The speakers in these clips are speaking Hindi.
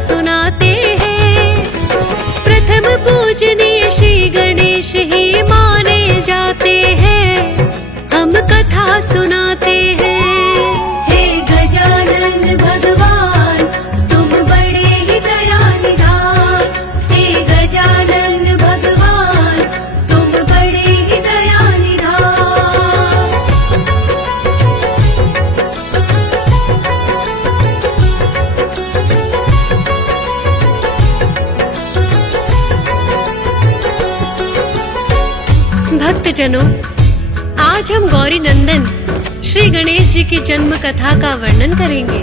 सुनाते हैं। प्रथम पूजनीय श्री गणेश ही माने जाते हैं, हम कथा सुनाते हैं। हे गजानन भगवान तुम बड़े ही दयानिधान, हे गजानन भगवान तुम बड़े ही दयानिधान। भक्तजनों, आज हम गौरी नंदन श्री गणेश जी की जन्म कथा का वर्णन करेंगे।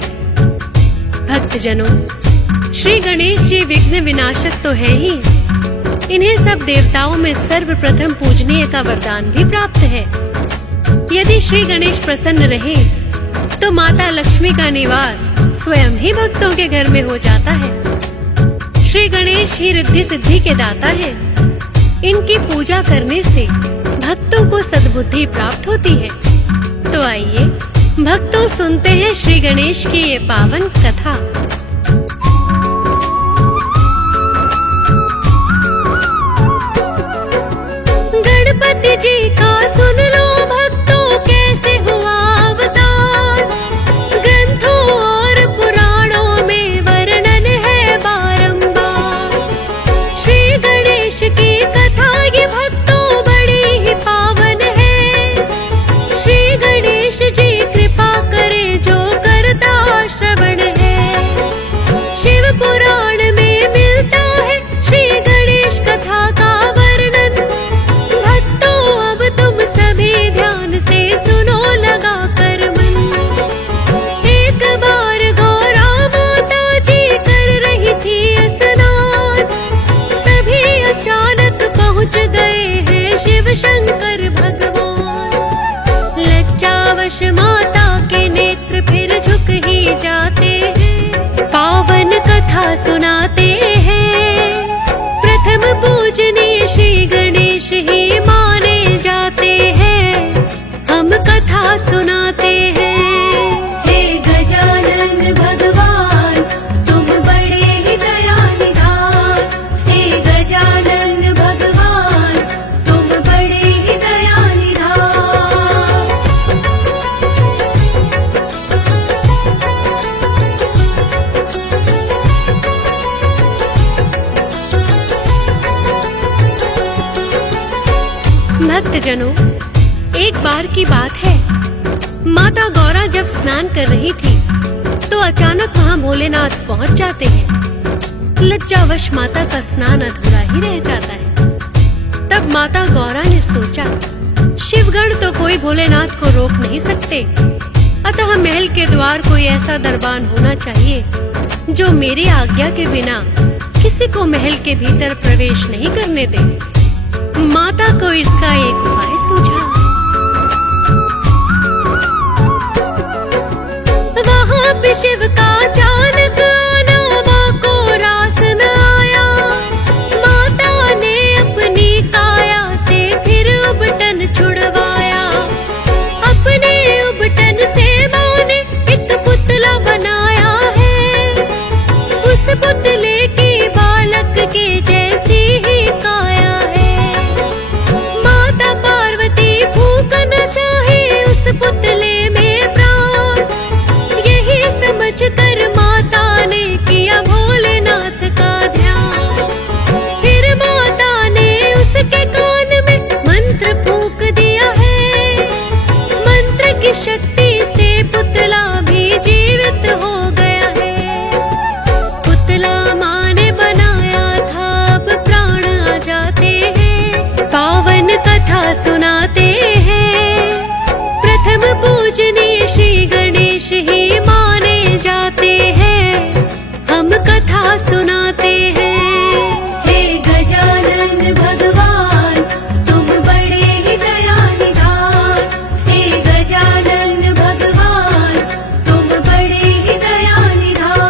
भक्तजनों, श्री गणेश जी विघ्न विनाशक तो है ही, इन्हें सब देवताओं में सर्वप्रथम पूजनीय का वरदान भी प्राप्त है। यदि श्री गणेश प्रसन्न रहे तो माता लक्ष्मी का निवास स्वयं ही भक्तों के घर में हो जाता है। श्री गणेश ही रिद्धि सिद्धि के दाता है। इनकी पूजा करने से भक्तों को सद्बुद्धि प्राप्त होती है। तो आइए भक्तों सुनते हैं श्री गणेश की ये पावन कथा। गणपति जी का सुन लो भक्तों कैसे हुआ अवतार। ग्रंथों और पुराणों में वर्णन है बारंबार। श्री गणेश की कथा ये भक्तों बड़ी ही पावन है। श्री गणेश जी कृपा करे जो करता श्रवण है। शिव पुराण में मिलता है श्री गणेश कथा का वर्णन। भक्तों अब तुम सभी ध्यान से सुनो लगा कर मन। एक बार गौरा माता जी कर रही थी स्नान, तभी अचानक पहुंच गए हैं शिव शंकर भगवान। लज्जावश माता के नेत्र फिर झुक ही जाते हैं, पावन कथा सुनाते हैं। प्रथम पूजनीय श्री गणेश ही माने जाते हैं, हम कथा सुनाते हैं। हे गजानन भगवान तुम बड़े ही दयानिधान, हे गजानन भगवान तुम बड़े ही दयानिधान। भक्तजनों, एक बार की बात है, माता गौरा जब स्नान कर रही थी तो अचानक वहां भोलेनाथ पहुंच जाते हैं। लज्जावश माता का स्नान अधूरा ही रह जाता है। तब माता गौरा ने सोचा, शिवगण तो कोई भोलेनाथ को रोक नहीं सकते, अतः महल के द्वार कोई ऐसा दरबान होना चाहिए जो मेरी आज्ञा के बिना किसी को महल के भीतर प्रवेश नहीं करने दे। माता को इसका एक उपाय सूझा। वहां पे शिव का अचानक आना मां को रास न आया। माता ने अपनी काया से फिर उबटन छुड़वाया। अपने उबटन से मां ने एक पुतला बनाया है। उस पुतले की बालक के जैसी ही काया है। माता पार्वती फूंकना चाहे उस पुतले में प्राण, यही समझकर माता ने किया भोलेनाथ का ध्यान। फिर माता ने उसके कान में मंत्र फूंक दिया है। मंत्र की शक्ति से पुतला भी जीवित हो गया है। पुतला माँ ने बनाया था, अब प्राण आ जाते हैं, पावन कथा सुनाते हैं। प्रथम पूजनीय श्री गणेश ही माने जाते हैं, हम कथा सुनाते हैं। हे गजानन भगवान तुम बड़े ही दयानिधान, हे गजानन भगवान तुम बड़े ही दयानिधान।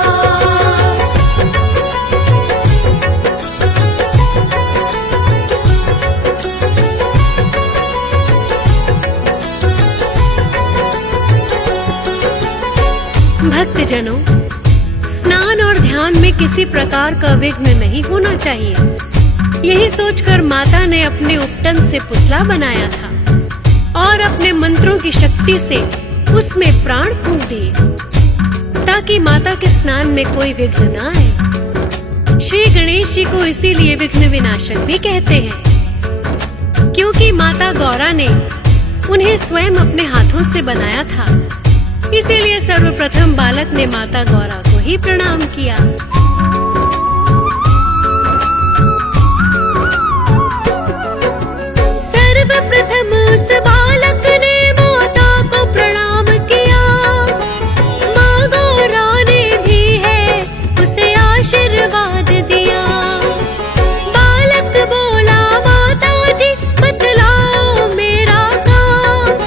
भक्तजनों, स्नान और ध्यान स्नान में किसी प्रकार का विघ्न नहीं होना चाहिए। यही सोचकर माता ने अपने उपटन से पुतला बनाया था और अपने मंत्रों की शक्ति से उसमें प्राण फूंक दिए ताकि माता के स्नान में कोई विघ्न न आए। श्री गणेश जी को इसीलिए विघ्न विनाशक भी कहते हैं, क्योंकि माता गौरा ने उन्हें स्वयं अपने हाथों से बनाया था। इसीलिए सर्वप्रथम बालक ने माता गौरा को ही प्रणाम किया। सर्वप्रथम उस बालक ने माता को प्रणाम किया। माँ गौरा ने भी है उसे आशीर्वाद दिया। बालक बोला, माता जी बतलाओ मेरा काम,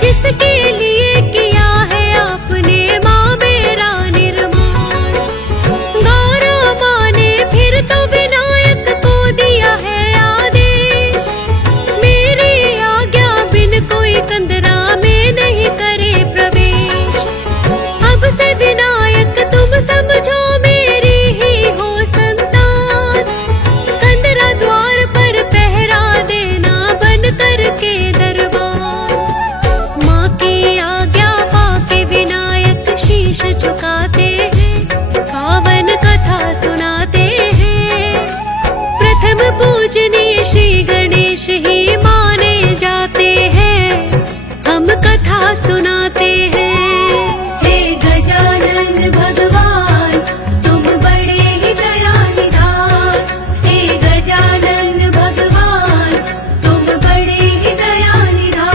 जिसके लिए किया है आपने माँ मेरा निर्माण। गौरा माँ ने फिर तो विनायक को दिया है आदेश, मेरी आज्ञा बिन कोई कंदरा में नहीं करे प्रवेश। अब से विनायक तुम समझो मेरी ही हो संतान, कंदरा द्वार पर पहरा देना बन करके दरबार। माँ की आज्ञा पाके विनायक शीश झुकाते हैं, पावन कथा सुनाते हैं। प्रथम पूजनीय श्री गणेश ही माने जाते हैं, हम कथा सुनाते हैं। हे गजानन भगवान तुम बड़े ही दया निधान। हे गजानन भगवान तुम बड़े ही दया निधान।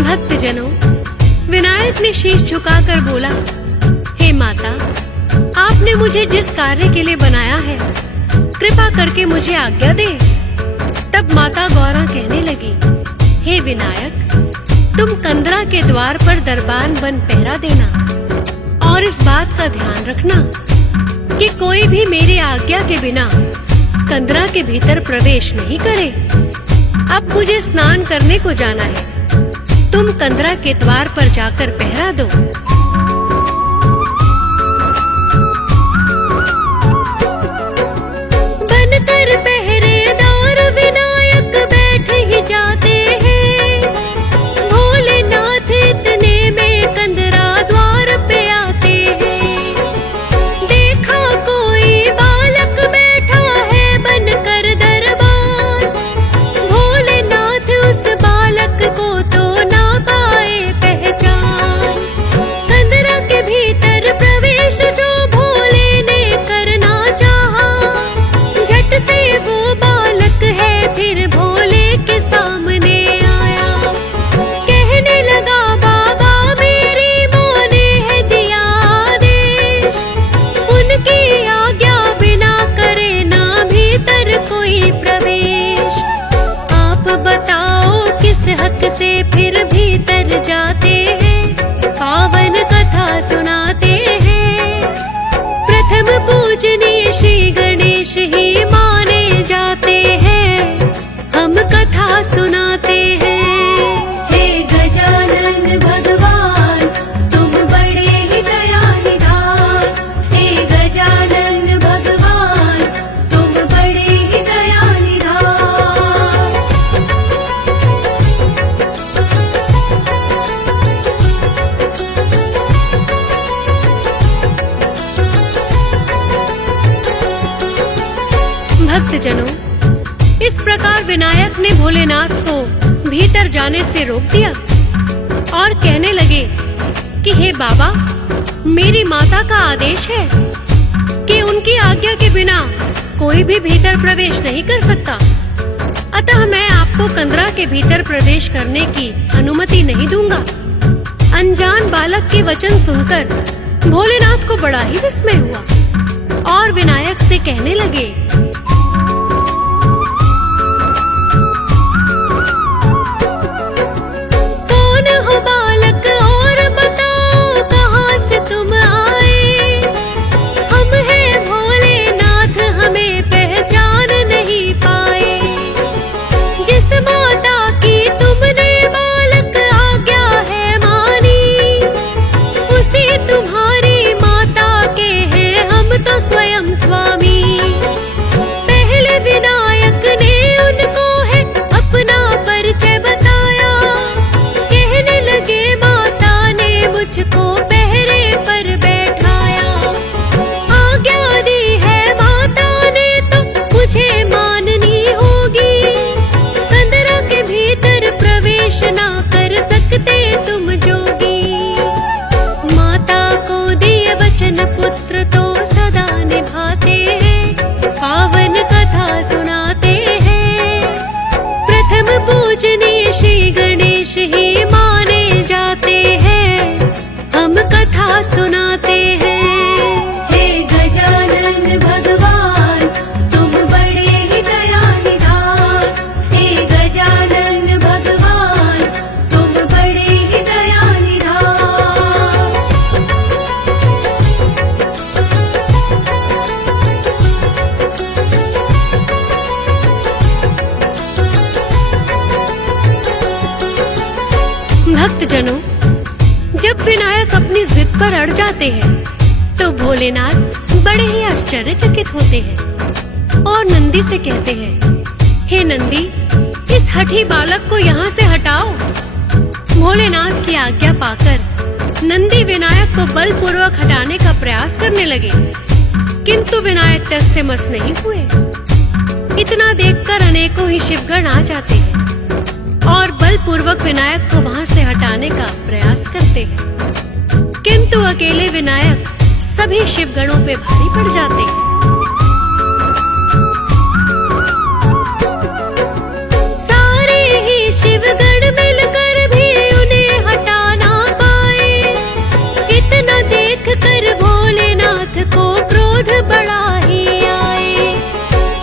भक्तजनों, विनायक ने शीश झुकाकर बोला, हे माता, आपने मुझे जिस कार्य के लिए बनाया है, कृपा करके मुझे आज्ञा दे। तब माता गौरा कहने लगी, हे विनायक, तुम कंदरा के द्वार पर दरबान बन पहरा देना और इस बात का ध्यान रखना कि कोई भी मेरी आज्ञा के बिना कंदरा के भीतर प्रवेश नहीं करे। अब मुझे स्नान करने को जाना है, तुम कंदरा के द्वार पर जाकर पहरा दो। बनकर पहरेदार विनायक बैठ ही जाते हैं। भोलेनाथ इतने में कंदरा द्वार पे आते हैं। देखा कोई बालक बैठा है बनकर दरबार। भोलेनाथ उस बालक को तो ना पाए पहचान। कंदरा के भीतर प्रवेश जो भोले ने करना चाहा, झट से वो बालक है फिर भोले के सामने आया। कहने लगा, बाबा मेरी माँ ने है दिया आदेश, उनकी आज्ञा बिना करे ना भीतर कोई प्रवेश। आप बताओ किस हक से फिर भीतर जाते हैं, पावन कथा सुनाते हैं। प्रथम पूजनीय श्री गणेश ही माने जाते हैं, हम कथा सुनाते हैं। हे गजानन भगवान तुम बड़े ही दया निधान। हे गजानन भगवान तुम बड़े ही दया निधान। भक्तजनों, इस प्रकार विनायक ने भोलेनाथ को भीतर जाने से रोक दिया और कहने लगे कि हे बाबा, मेरी माता का आदेश है कि उनकी आज्ञा के बिना कोई भी भीतर प्रवेश नहीं कर सकता। अतः मैं आपको कंदरा के भीतर प्रवेश करने की अनुमति नहीं दूंगा। अनजान बालक के वचन सुनकर भोलेनाथ को बड़ा ही विस्मय हुआ और विनायक से कहने लगे, कौन हो बालक और बताओ कहाँ से तुम आए। हम हैं भोलेनाथ, हमें पहचान भक्तजनों, जब विनायक अपनी जिद पर अड़ जाते हैं तो भोलेनाथ बड़े ही आश्चर्यचकित होते हैं और नंदी से कहते हैं, हे नंदी, इस हठी बालक को यहाँ से हटाओ। भोलेनाथ की आज्ञा पाकर नंदी विनायक को बलपूर्वक हटाने का प्रयास करने लगे, किंतु विनायक टस से मस नहीं हुए। इतना देखकर अनेकों ही शिवगण आ जाते हैं और बलपूर्वक विनायक को वहां से हटाने का प्रयास करते हैं, किंतु अकेले विनायक सभी शिवगणों पे भारी पड़ जाते हैं। सारे ही शिवगण मिलकर भी उन्हें हटा ना पाए। इतना देखकर भोलेनाथ को क्रोध बड़ा ही आए।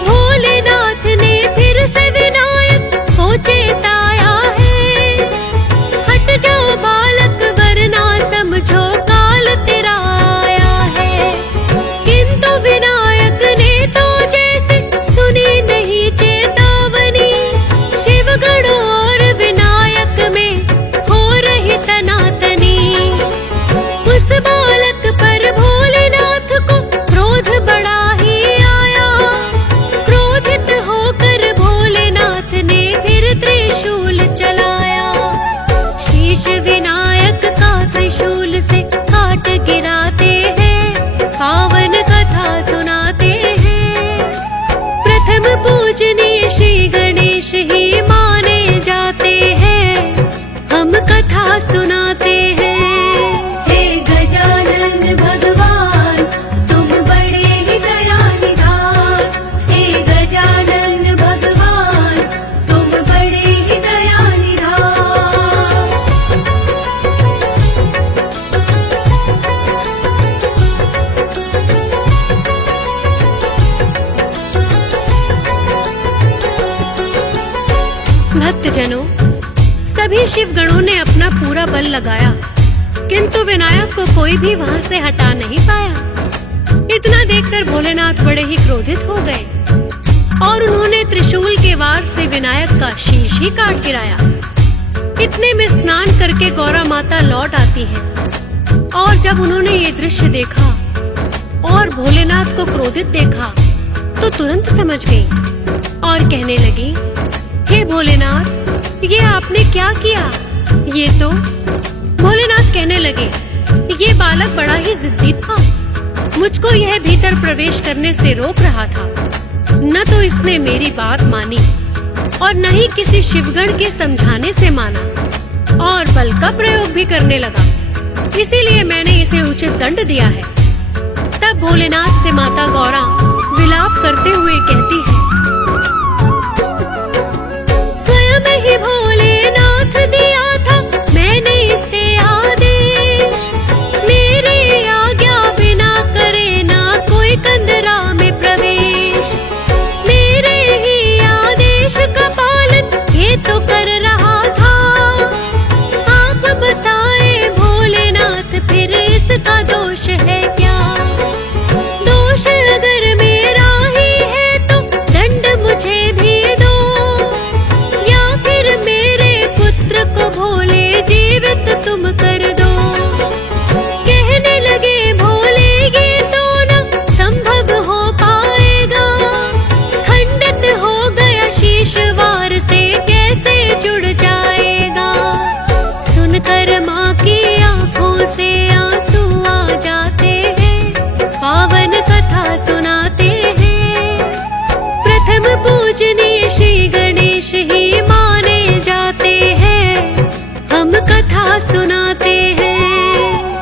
भोलेनाथ ने फिर से विनायक को चेताया है, हट जाओ बालक वरना समझो काल तेरा आया है। किंतु विनायक ने तो जैसे सुनी नहीं चेतावनी। शिवगण और विनायक में हो रही तनातनी। उस बालक पर भोलेनाथ को क्रोध बड़ा ही आया। क्रोधित होकर भोलेनाथ ने फिर त्रिशूल चलाया। शीश विनायक का त्रिशूल से काट गिराते हैं, पावन कथा सुनाते हैं। प्रथम पूजनीय श्री गणेश ही माने जाते हैं, हम कथा सुनाते हैं। हे गजानन भगवान, तुम बड़े ही दया निधान। हे गजानन भगवान, तुम बड़े ही दया निधान। भक्तजनों, सभी शिवगणों ने अपना पूरा बल लगाया, किंतु विनायक को कोई भी वहां से हटा नहीं पाया। इतना देखकर भोलेनाथ बड़े ही क्रोधित हो गए और उन्होंने त्रिशूल के वार से विनायक का शीश ही काट गिराया। इतने में स्नान करके गौरा माता लौट आती हैं और जब उन्होंने ये दृश्य देखा और भोलेनाथ को क्रोधित देखा तो तुरंत समझ गई और कहने लगी, हे भोलेनाथ, ये आपने क्या किया? ये तो भोलेनाथ कहने लगे, ये बालक बड़ा ही जिद्दी था। मुझको यह भीतर प्रवेश करने से रोक रहा था। न तो इसने मेरी बात मानी और न ही किसी शिवगण के समझाने से माना और बल का प्रयोग भी करने लगा। इसीलिए मैंने इसे उचित दंड दिया है। तब भोलेनाथ से माता गौरा विलाप करते हुए कहती है, स्वयं ही भोलेनाथ दिया था मैंने इसे आदेश। मेरी आज्ञा बिना करे ना कोई कंदरा में प्रवेश। मेरे ही आदेश का पालन ये तो कर रहा था। आप बताएं भोलेनाथ, फिर इसका दोष है क्या? दोष अगर मेरा ही है तो दंड मुझे भी दो, या फिर मेरे पुत्र को भोले जीवित तुम कर दो। कहने लगे भोले ये तो न संभव हो पाएगा। खंडित हो गया शीश वार से कैसे जुड़ जाएगा। सुनकर माँ की आंखों से आंसू आ जाते हैं, पावन कथा सुनाते हैं। प्रथम पूजनीय श्री गणेश ही माने जाते हैं, हम कथा सुनाते हैं।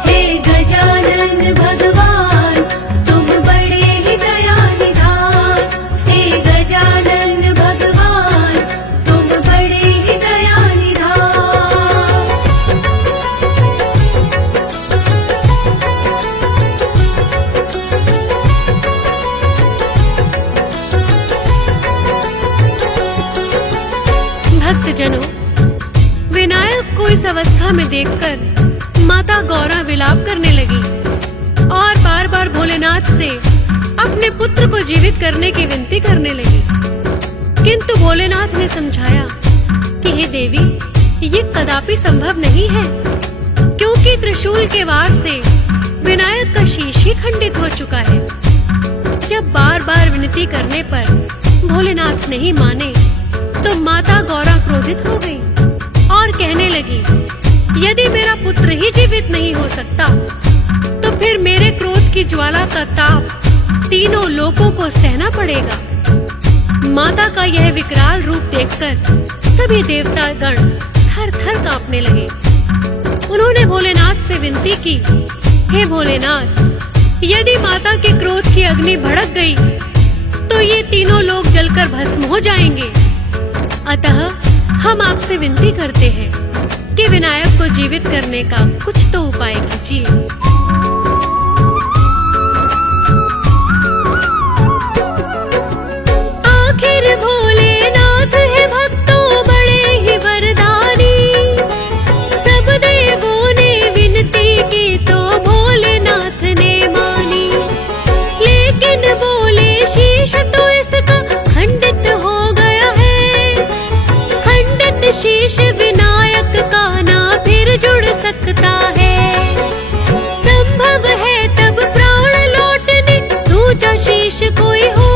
हे गजानन भगवान, तुम बड़े ही दया निधान। हे गजानन भगवान, तुम बड़े ही दया निधान। भक्तजनों, विनायक को इस अवस्था में देखकर माता गौरा विलाप करने लगी और बार बार भोलेनाथ से अपने पुत्र को जीवित करने की विनती करने लगी। किंतु भोलेनाथ ने समझाया कि हे देवी, ये कदापि संभव नहीं है, क्योंकि त्रिशूल के वार से विनायक का शीश ही खंडित हो चुका है। जब बार बार विनती करने पर भोलेनाथ नहीं माने, तो माता गौरा क्रोधित हो गई और कहने लगी, यदि मेरा पुत्र ही जीवित नहीं हो सकता, तो फिर मेरे क्रोध की ज्वाला का ताप तीनों लोगों को सहना पड़ेगा। माता का यह विकराल रूप देखकर सभी देवता गण थर थर कांपने लगे। उन्होंने भोलेनाथ से विनती की, हे भोलेनाथ, यदि माता के क्रोध की अग्नि भड़क गई, तो ये तीनों लोग जलकर भस्म हो जाएंगे। अतः हम आपसे विनती करते हैं कि विनायक को जीवित करने का कुछ तो उपाय कीजिए। आखिर भोलेनाथ है भक्तों बड़े ही वरदानी, सब देवों ने विनती की तो भोलेनाथ ने मानी, लेकिन बोले शीश तो इसका खंडित हो गया है। खंडित शीश विनायक का ना फिर जुड़ सकता है। संभव है तब प्राण लौटने दूजा शीश कोई हो,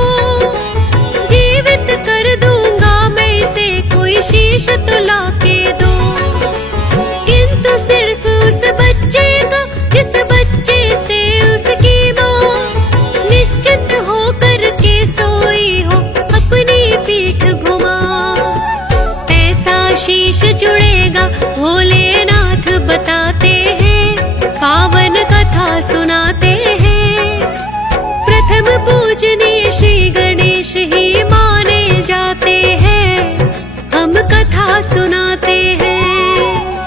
जीवित कर दूंगा मैं इसे, कोई शीश तो लाके दो। किंतु सिर्फ उस बच्चे का जिस बच्चे से उसकी माँ निश्चित होकर के सोई हो अपनी पीठ घुमा। ऐसा शीश जुड़ेगा भोलेनाथ बताते हैं, पावन कथा सुनाते हैं। प्रथम पूजनीय श्री गणेश ही माने जाते हैं, हम कथा सुनाते हैं।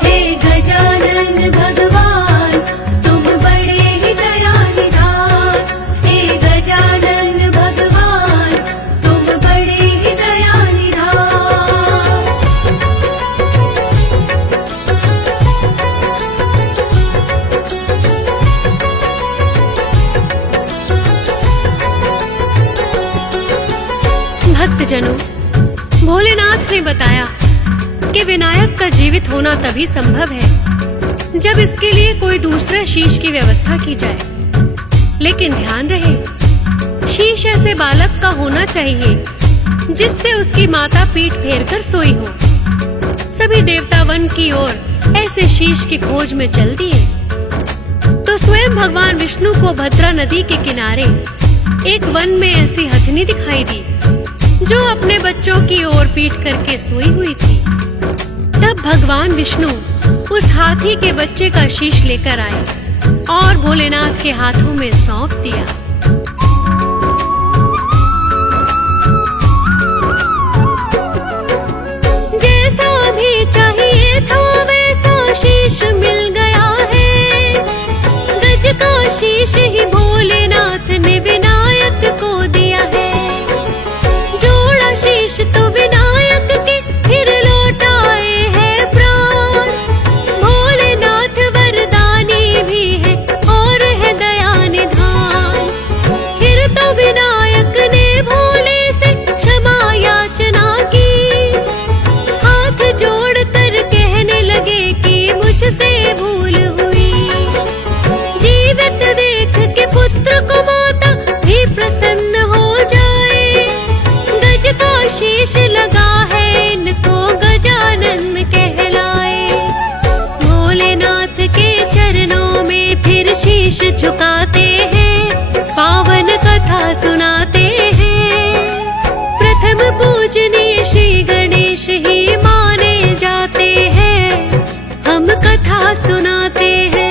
हे गजानन भगवान, तुम बड़े ही दयानिधान। हे गजानन भगवान, तुम बड़े ही दयानिधान। भक्तजनों, भोलेनाथ ने बताया कि विनायक का जीवित होना तभी संभव है जब इसके लिए कोई दूसरा शीश की व्यवस्था की जाए। लेकिन ध्यान रहे, शीश ऐसे बालक का होना चाहिए जिससे उसकी माता पीठ फेर कर सोई हो। सभी देवता वन की ओर ऐसे शीश की खोज में चल दिए, तो स्वयं भगवान विष्णु को भद्रा नदी के किनारे एक वन में ऐसी हथनी दिखाई दी जो अपने बच्चों की ओर पीठ करके सोई हुई थी। तब भगवान विष्णु उस हाथी के बच्चे का शीश लेकर आए और भोलेनाथ के हाथों में सौंप दिया। जैसा भी चाहिए था वैसा शीश मिल गया है। गज का शीश ही भोलेनाथ ने विनायक को दिया है। जोड़ा शीश तो विनायक के फिर लौटाए हैं प्राण। भोलेनाथ वरदानी भी है और है दयानिधान। फिर तो विनायक ने भोले से क्षमा याचना की, हाथ जोड़ कर कहने लगे कि मुझसे भूल हुई। जीवित देख के पुत्र को माता भी प्रसन्न हो जाए। गज का शीश लगा है इनको गजानन कहलाए। भोलेनाथ के चरणों में फिर शीश झुकाते हैं, पावन कथा सुनाते हैं। प्रथम पूजनीय श्री गणेश ही माने जाते हैं, हम कथा सुनाते हैं।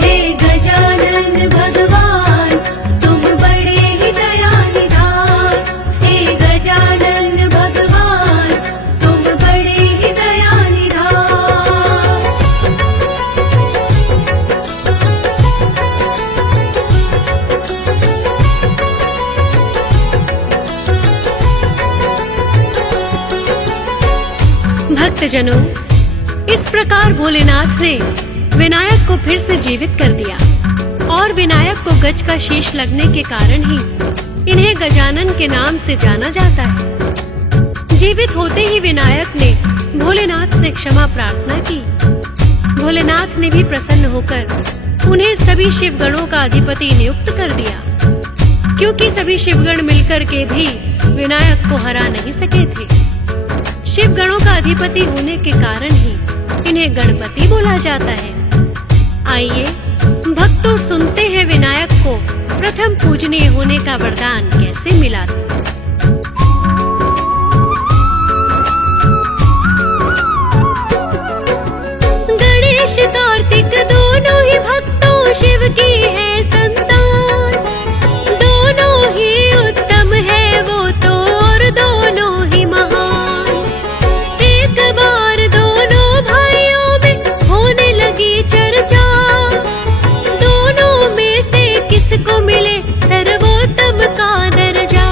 हे गजानन भगवान, तुम बड़े ही दयानिधान। हे गजानन भगवान, तुम बड़े ही दयानिधान। भक्तजनों, इस प्रकार भोलेनाथ ने विनायक को फिर से जीवित कर दिया और विनायक को गज का शीश लगने के कारण ही इन्हें गजानन के नाम से जाना जाता है। जीवित होते ही विनायक ने भोलेनाथ से क्षमा प्रार्थना की। भोलेनाथ ने भी प्रसन्न होकर उन्हें सभी शिवगणों का अधिपति नियुक्त कर दिया, क्योंकि सभी शिवगण मिलकर के भी विनायक को हरा नहीं सके थे। शिवगणों का अधिपति होने के कारण ही इन्हें गणपति बोला जाता है। आइए भक्तों सुनते हैं विनायक को प्रथम पूजनीय होने का वरदान कैसे मिला था। गणेश कार्तिक दोनों ही भक्तों शिव की है संतान, दोनों ही उत्तम है वो तो और दोनों ही महान। एक बार दोनों भाइयों में होने लगी चर्चा, दोनों में से किसको मिले सर्वोत्तम का दर्जा।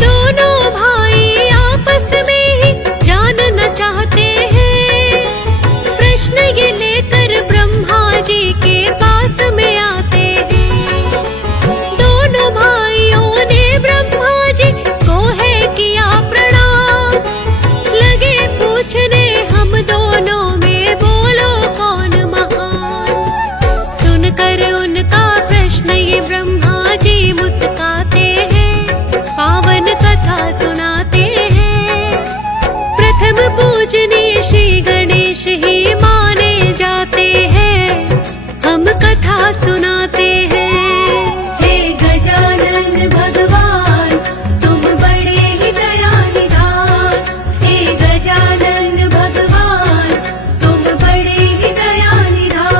दोनों भाई आपस में ही जानना चाहते हैं, प्रश्न ये लेकर ब्रह्मा जी के पास में आते हैं। दोनों भाइयों ने ब्रह्मा जी को है किया प्रणाम, लगे पूछने हम दोनों में बोलो कौन महान। सुनकर उनका प्रश्न ये ब्रह्मा जी मुस्काते हैं, पावन कथा सुनाते हैं। प्रथम पूजनीय श्री गणेश ही माने जाते हैं, हम कथा सुनाते हैं। हे गजानन भगवान तुम बड़े ही दयानिधान, हे गजानन भगवान तुम बड़े ही दयानिधान।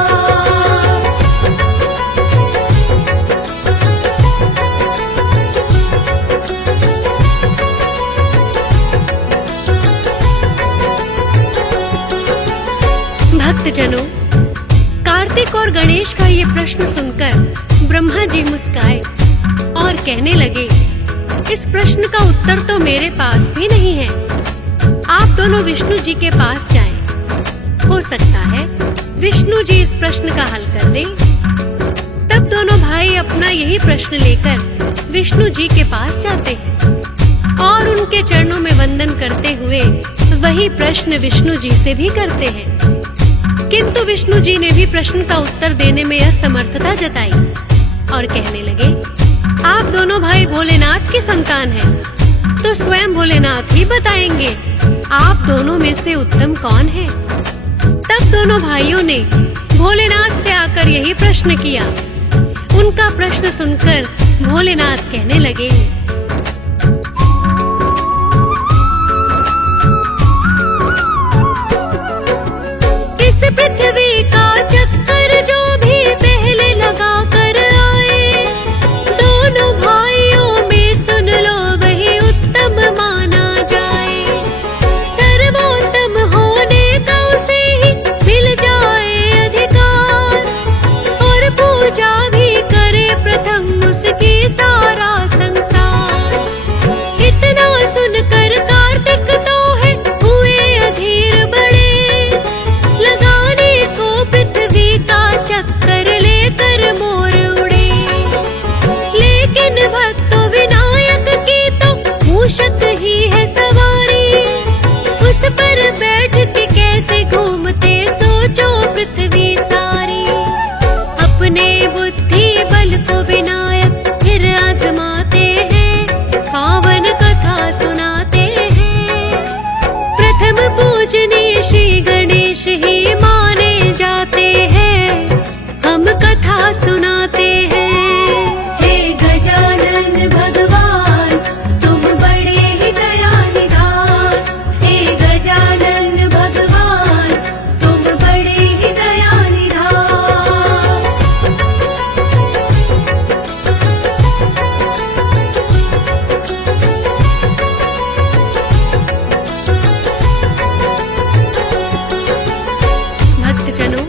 भक्तजनों, कार्तिक और गणेश का ये प्रश्न सुनकर ब्रह्मा जी मुस्काए और कहने लगे, इस प्रश्न का उत्तर तो मेरे पास भी नहीं है। आप दोनों विष्णु जी के पास जाएं। हो सकता है विष्णु जी इस प्रश्न का हल कर दें। तब दोनों भाई अपना यही प्रश्न लेकर विष्णु जी के पास जाते हैं और उनके चरणों में वंदन करते हुए वही प्रश्न विष्णु जी से भी करते हैं। किंतु विष्णु जी ने भी प्रश्न का उत्तर देने में असमर्थता जताई और कहने लगे, आप दोनों भाई भोलेनाथ की संतान हैं, तो स्वयं भोलेनाथ ही बताएंगे आप दोनों में से उत्तम कौन है। तब दोनों भाइयों ने भोलेनाथ से आकर यही प्रश्न किया। उनका प्रश्न सुनकर भोलेनाथ कहने लगे, इस पृथ्वी का चक्कर जो भी पहले लगा कर आए, दोनों भाइयों में सुन लो वही उत्तम माना जाए। सर्वोत्तम होने का उसे ही मिल जाए अधिकार, और पूजा भी करे प्रथम उसकी सारा संसार। इतना सुनकर कार्तिक तो है हुए अधीर बड़े, लगाने को पृथ्वी का चक्कर लेकर मोर उड़े। लेकिन भक्तों विनायक की तो मूषक ही है सवारी, उस पर बैठ के कैसे घूमते सोचो पृथ्वी सारी। अपने बुद्धि बल को विनायक फिर आजमाते हैं, पावन कथा सुनाते हैं। प्रथम पूजनीय श्री गणेश ही माने जाते हैं, हम कथा सुनाते हैं। हे गजानन भगवान तुम बड़े ही दयानिधान, हे गजानन भगवान तुम बड़े ही दयानिधान। भक्तजनों,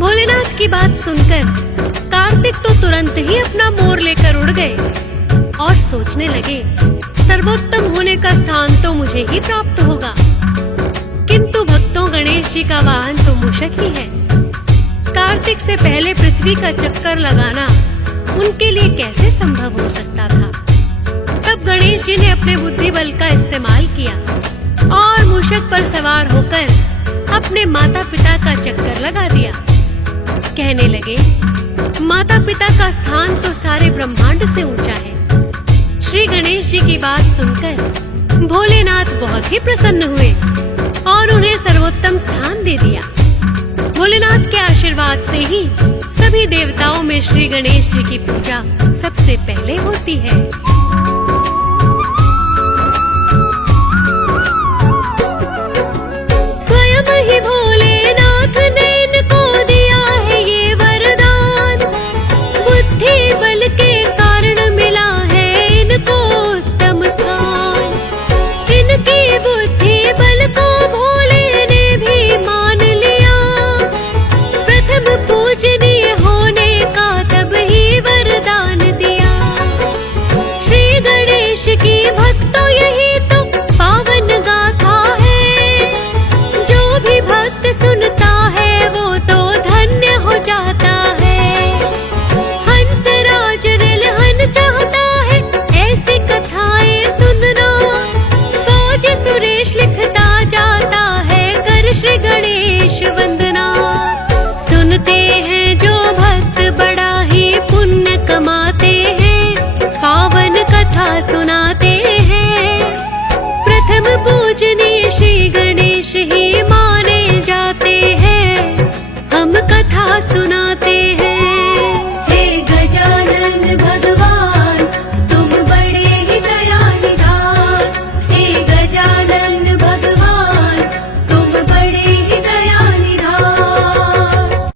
भोलेनाथ की बात सुनकर कार्तिक तो तुरंत ही अपना मोर लेकर उड़ गए और सोचने लगे, सर्वोत्तम होने का स्थान तो मुझे ही प्राप्त होगा। किंतु भक्तों, गणेश जी का वाहन तो मूषक ही है। कार्तिक से पहले पृथ्वी का चक्कर लगाना उनके लिए कैसे संभव हो सकता था। तब गणेश जी ने अपने बुद्धि बल का इस्तेमाल किया और मूषक पर सवार होकर अपने माता पिता का चक्कर लगा दिया। कहने लगे, माता पिता का स्थान तो सारे ब्रह्मांड से ऊंचा है। श्री गणेश जी की बात सुनकर भोलेनाथ बहुत ही प्रसन्न हुए और उन्हें सर्वोत्तम स्थान दे दिया। भोलेनाथ के आशीर्वाद से ही सभी देवताओं में श्री गणेश जी की पूजा सबसे पहले होती है। स्वयं ही भोलेनाथ ने इनको दिया है ये वरदान। बुद्धि बल के कारण मिला है इनको उत्तम स्थान। इनकी बुद्धि बल को भोले ने भी मान लिया। प्रथम पूजनीय होने का तब ही वरदान दिया। श्री गणेश की भक्त